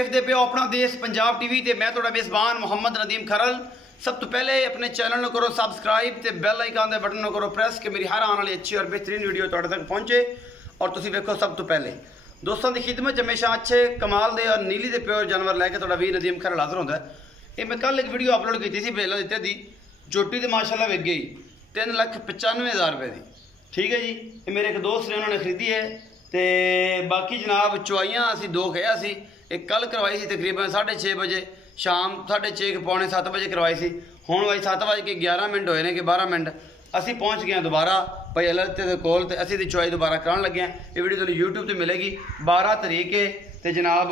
देखते पे हो अपना देश पंजाब टीवी ते मैं तुहाडा मेज़बान मोहम्मद नदीम खरल। सब तो पहले अपने चैनल को करो सबसक्राइब ते बेल आइकन के बटन को करो प्रेस कि मेरी हर आने वाली अच्छी और बेहतरीन वीडियो तुहाडे तक पहुँचे और तुसीं वेखो सब तो पहले। दोस्तों की खिदमत हमेशा अच्छे कमाल दे और नीली दे प्योर जानवर लैके तुहाडा वीर नदीम खरल हाज़र होंदा है। ये मैं कल एक वीडियो अपलोड की थी बेला दिते दी झोटी तो माशाल्लाह विक गई 3,95,000 रुपये की। ठीक है जी, ये मेरे एक दोस्त ने उन्होंने खरीदी है। तो बाकी जनाब चुआइयाँ असी दो गया सी, एक कल करवाई सी तकरीबन 6:30 बजे शाम 6:30 पौने 7 बजे करवाई सी। हुण भाई 7:11 होए ने कि 12 मिनट असी पहुँच गए दोबारा भाई अलग के कोल ते असी दी चुआई दोबारा कराने लगे हैं। ये वीडियो तुहानूं यूट्यूब पर मिलेगी। 12 तरीक है तो जनाब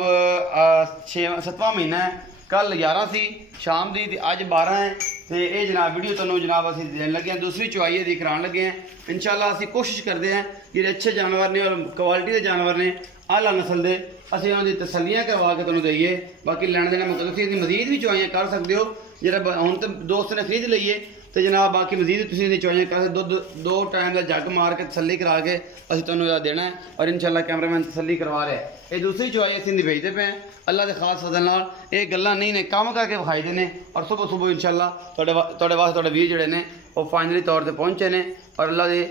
7वां महीना है। कल 11 सी शाम की अज 12 है। तो ये जनाब वीडियो तुहानूं जनाब असीं देन लगे हैं, दूसरी चुआई दी कराने लगे हैं। इंशाल्लाह असीं कोशिश करते हैं कि अच्छे जानवर ने और क्वालिटी के जानवर ने आला नस्ल के असीं उन्हां दी तसल्लियां करवा के तुहानूं दईए। बाकी लैण देना मतलब तुसीं मजीद भी चुआइयां कर सकते हो। जिहड़ा हुण तो दोस्त ने खरीद लईए तो जनाब बाकी मजीद तुसीं चुआइयां कर दुध 2 टाइम का जग मार के तसल्ली करा के असीं तुहानूं देना है। और इंशाल्लाह कैमरामैन तसल्ली करवा रहा है। ये दूसरी चुआई असीं भेजते पे हैं अल्लाह के खास फजल नाल। ये गल्लां नहीं ने काम करके विखाई दे ने और सुबह सुबह इंशाल्लाह तुहाडे वास्ते तुहाडे वीर जिहड़े ने वो फाइनली तौर पर पहुंचे ने और अल्लाह के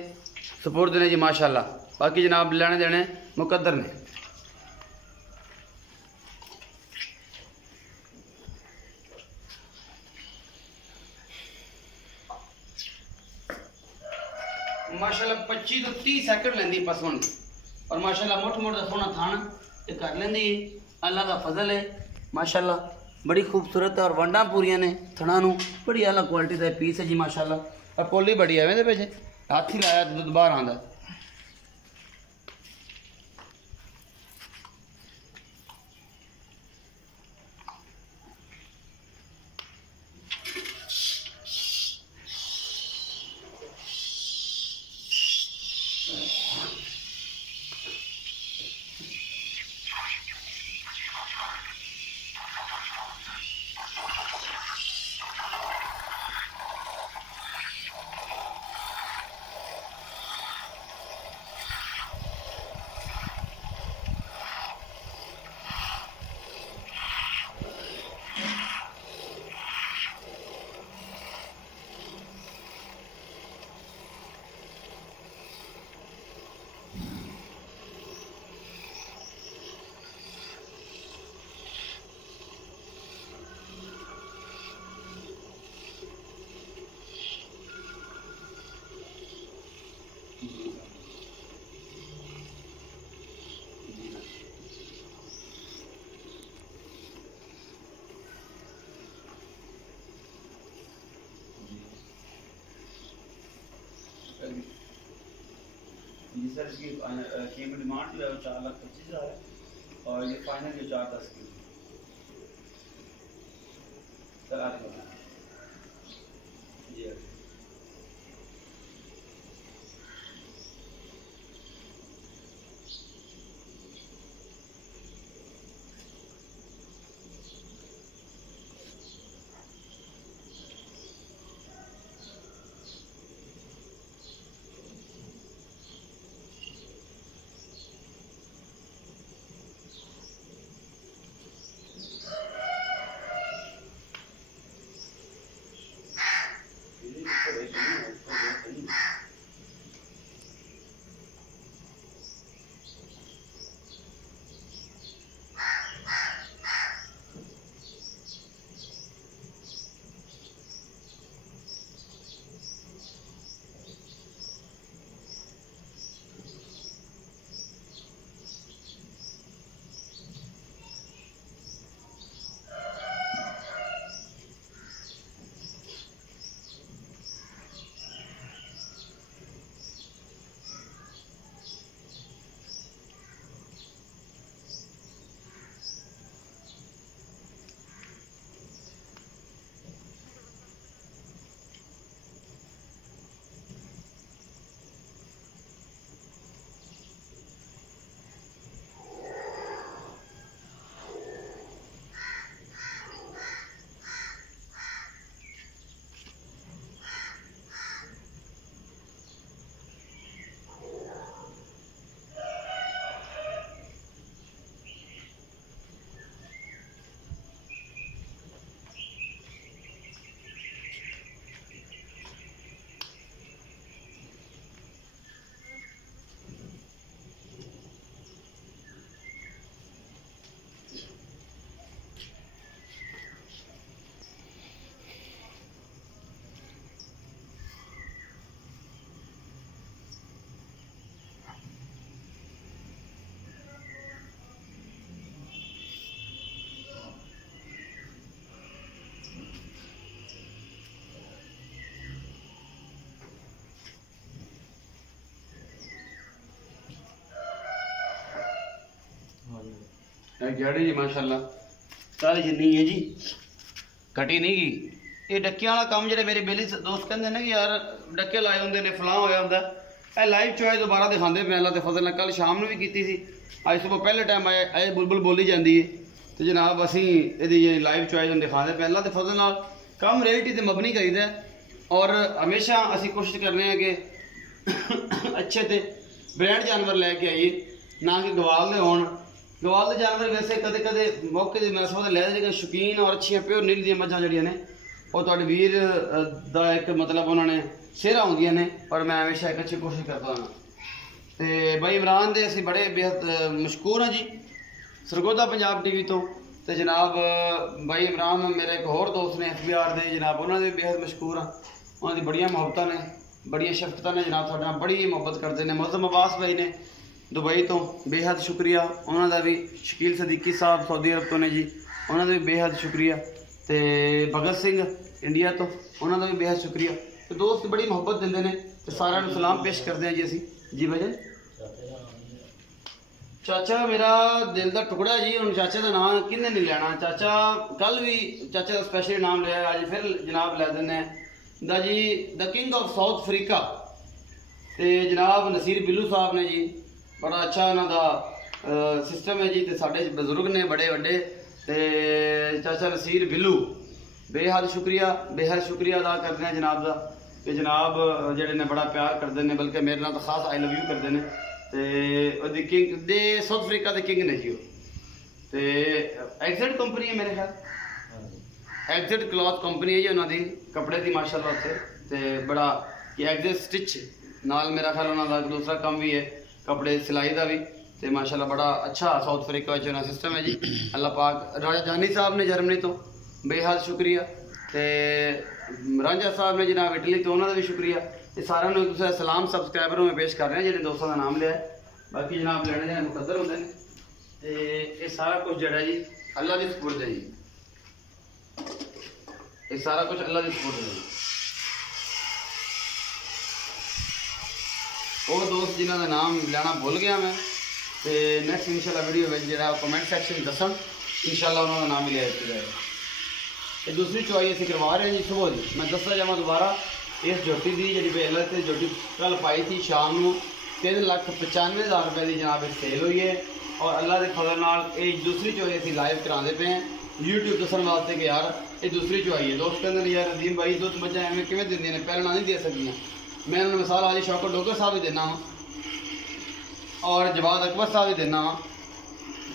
सपुर्द ने जी माशाल्लाह। बाकी जनाब लैने देने मुकद्दर ने। माशाल्लाह 25 तो 30 सेकंड लेंदी पसवन और माशाल्लाह मोट मोट सोना थान ये कर लेंदी। अल्लाह का फजल है माशाल्लाह, बड़ी खूबसूरत है और वंडा पूरियां ने थना नू बड़ी आला क्वालिटी का पीस है जी माशाल्लाह। और पोली बड़ी है वे पे हाथ ही लाया दुध बाहर आंदा। जी सर, इसकी कीमत डिमांड जो है वो 4,25,000 है और ये फाइनल जो 4,10 की सर आ रही जी। जड़ी जी माशाल्लाह सारी जिन्नी है जी, कटी नहीं गई। ये डक्कियां वाला काम जो मेरे बेली दोस्त कहते हैं कि यार डक्के लाए होंगे ने फलां होया होंदा, ए लाइव चॉइस दोबारा दिखाते पे अल्लाह के फजल नाल। कल शाम में भी की थी, अज सुबह पहले टाइम आए बुलबुल बोली जाती है, तो जनाब असी ये लाइव चॉइस दिखाते पे अल्लाह के फजल नाल। कम रियलिटी ते मबनी करीदा और हमेशा असी कोशिश करने हैं कि अच्छे ते ब्रांड जानवर लैके आइए, ना कि गवाल दे होण। गवाल के जानवर वैसे कदे कदे मौके की मुनासबत लै लेकिन शौकीन और अच्छी प्योर नील दी मझां जड़ियां ने वो तुहाडे वीर दा एक मतलब उन्होंने सेहरा होंदियां ने, और मैं हमेशा एक अच्छी कोशिश करता हाँ। तो भाई इमरान दे असीं बड़े बेहद मशकूर हाँ जी सरगोदा पंजाब टीवी तो। ते जनाब भाई इमरान मेरे एक होर दोस्त ने FBR दे, जनाब उन्होंने भी बेहद मशकूर हाँ। उन्होंने बड़ियां मुहब्बतां ने, बड़ियां शफकतां ने जनाब, साडे नाल बड़ी मुहब्बत करते हैं। मुअज़्ज़म अब्बास भाई ने दुबई तो बेहद शुक्रिया, उन्होंने भी शकील सदीकी साहब सऊदी अरब तो ने जी, उन्होंने भी बेहद शुक्रिया। तो भगत सिंह इंडिया तो उन्होंने भी बेहद शुक्रिया। तो दोस्त बड़ी मुहब्बत देंगे ने, तो सारा सलाम पेश करते हैं जी असी। जी भजन चाचा मेरा दिल का टुकड़ा जी, हम चाचे का नाम किन्ने नहीं लेना। चाचा कल भी चाचे का स्पैशल नाम लिया, अज फिर जनाब लै दें द जी the king of South Africa. तो जनाब नसीर बिल्लू साहब ने जी, बड़ा अच्छा उन्होंने सिस्टम है जी। तो साढ़े बजुर्ग ने बड़े बड़े, तो चाचा नसीर बिल्लू बेहद शुक्रिया अदा करते हैं जनाब का, कि जनाब जेडे ने बड़ा प्यार करते हैं, बल्कि मेरे नाल तो खास आई लव यू करते हैं। तो किंग दे साउथ अफ्रीका के किंग ने जी। तो एग्जिट कंपनी है मेरे ख्याल, एग्जिट क्लॉथ कंपनी है जी उन्होंने कपड़े की माशाल्लाह उत्थे। तो बड़ा एग्जिट स्टिच नाल मेरा ख्याल उन्होंने दूसरा काम भी है कपड़े सिलाई का भी। तो माशाल्लाह बड़ा अच्छा साउथ अफ्रीका में सिस्टम है जी। अल्लाह पाक राजा जानी साहब ने जर्मनी तो बेहद शुक्रिया। तो रांझा साहब ने जनाब इटली तो उन्होंने भी शुक्रिया। ये सारे दूसरा सलाम सबसक्राइबरों में पेश कर रहे हैं जिन्हें दोस्तों का नाम लिया है, बाकी जनाब लेने जाने मुकद्दर होंगे ने। तो ये सारा कुछ जड़ा जी अल्लाह की सपुर्द है जी, ये सारा कुछ अल्लाह की सपुर्द है जी। वो दोस्त जिन्हों का नाम लेना भूल गया मैं, तो नैक्सट इंशाल्लाह वीडियो में जो कमेंट सैक्शन दसन इंशाल्लाह उन्होंने नाम भी लिया जाएगा। ये दूसरी चॉइस असीं करवा रहे हैं जी सुबह जी। मैं दसदा जावां दोबारा इस झोटी की जी बेलर से झोटी कल पाई थी शाम को 3,95,000 रुपये की जनाब सेल हुई है। और अल्लाह के फजल नाल ये दूसरी चॉइस असीं लाइव कराते पे हैं यूट्यूब दसन वास्ते कि यार ये दूसरी चॉइस है। दोस्त कहते हैं यार नदीम भाई दुध मझां एवं किवें दिंदियां ने, पैरना नहीं दे सकदियां। मैं उन्होंने मिसाल हाजी शौकत डोगर साहब भी देना वा और जवाद अकबर साहब भी देना वा,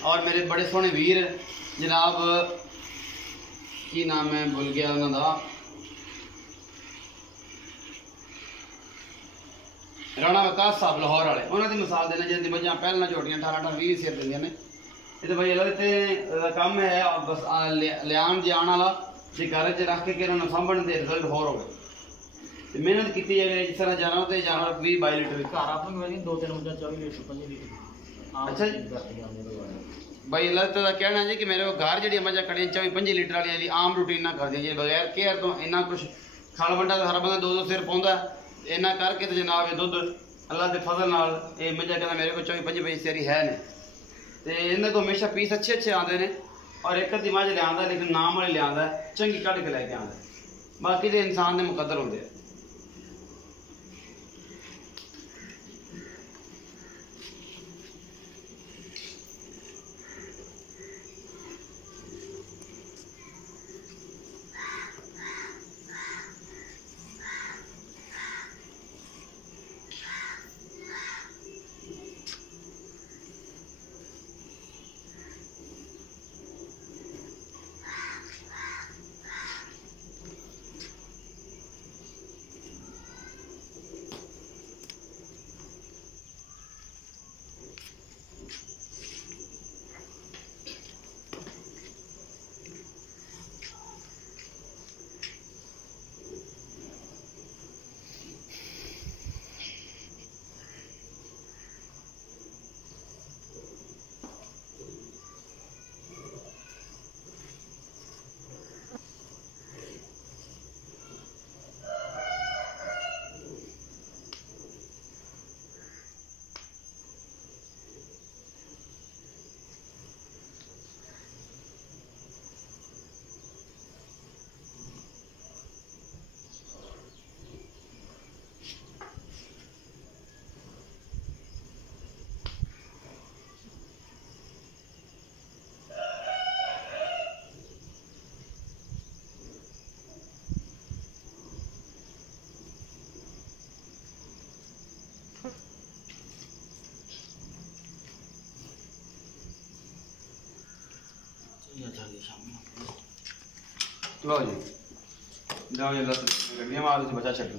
और मेरे बड़े सोहने वीर जनाब की नाम है भूल गया उन्होंने, राणा विकास साहब लाहौर वाले, उन्होंने मिसाल देना जिनकी मझां पहलना झोटियां 18-20 सिर देंदियां ने। ये तो भाई अलग काम है बस लियान जान वाला जे घर च रख के उन्होंने सामभन के रिजल्ट होर हो गए। मेहनत की जाए जिस तरह जानवर तो जानवर 20-22 लीटर घर आप 2-3 मझां 24 लीटर 25 लीटर। अच्छा जी भाई अल्लाह का कहना है जी कि मेरे घर जी मझां कड़ियां 24-25 लीटर वाली आम रूटीन ना कर दी बगैर केयर तो इन्ना कुछ खल वंडा तो हर बंदा 2-2 सिर पाँदा इन्ना करके तो जनाब ये दुध अल्लाह के फजल नाल ये मझां कहना मेरे को 24-25 सिर है ने। तो इन्होंने को हमेशा पीस अच्छे आते हैं और एक अद्धी मझ लिया लेकिन नाम वाले लिया चंगी कढ़ के लैके आता, बाकी तो इंसान के मुकद्दर होंगे। लो जी जाओ ये गड्डियाँ मार से बचा छट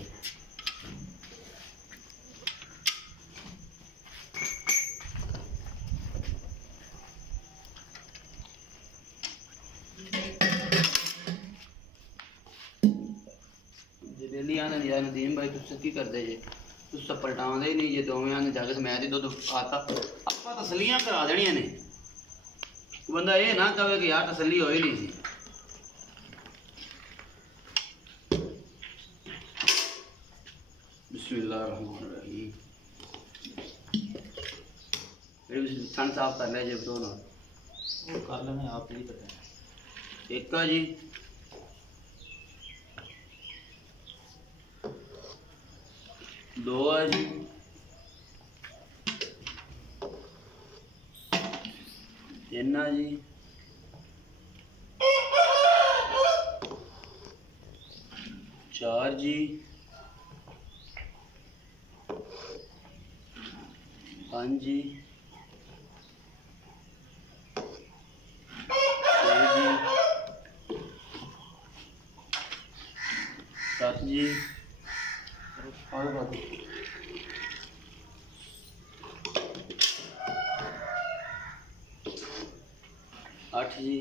डेली आने यार नदीम भाई तुझसे की करते जे तुझसे पलटाते ही नहीं जे दोवें आने जाके मैं दी दुध आता आपा तसलियां करा देनियां ने बंदा ये ना कहे कि यार तसली होई नहीं सी बिस्मिल्लाहिर्रहमानिर्रहीम ये सन साफ कर ले जे तो ना वो कर लेने आप ही पता है एक का जी दो है जी तीन है जी चार जी पाँच जी छः जी सात जी और बात 8 जी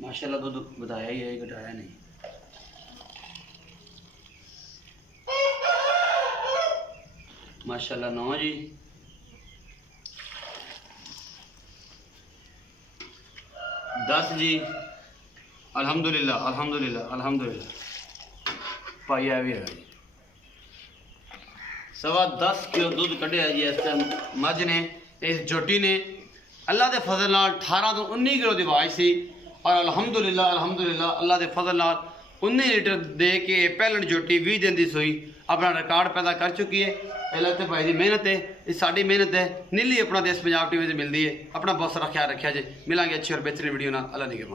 माशाल्लाह दूध बताया ही है घटाया नहीं माशाल्लाह 9 जी 10 जी अल्हम्दुलिल्लाह अल्हम्दुलिल्लाह अल्हम्दुलिल्लाह पाया भी है जी 10.25 किलो दूध कढ़िया जी इस टाइम मझ ने इस जोटी ने अल्लाह के फजल नाल 18 तो 19 किलो की आवाज सी और अल्हम्दुलिल्लाह अल्लाह के फजल नाल 19 लीटर दे के पहलन जोटी 20 दिन की सूई अपना रिकॉर्ड पैदा कर चुकी है। अल्लाह ते भाई की मेहनत है, ये साड़ी मेहनत है। नीली अपना देश पंजाब टीवी से मिलती है। अपना बहुत सारा ख्याल रखा जे, मिलेंगे अच्छी और बेहतरीन वीडियो ना। अल्लाह ने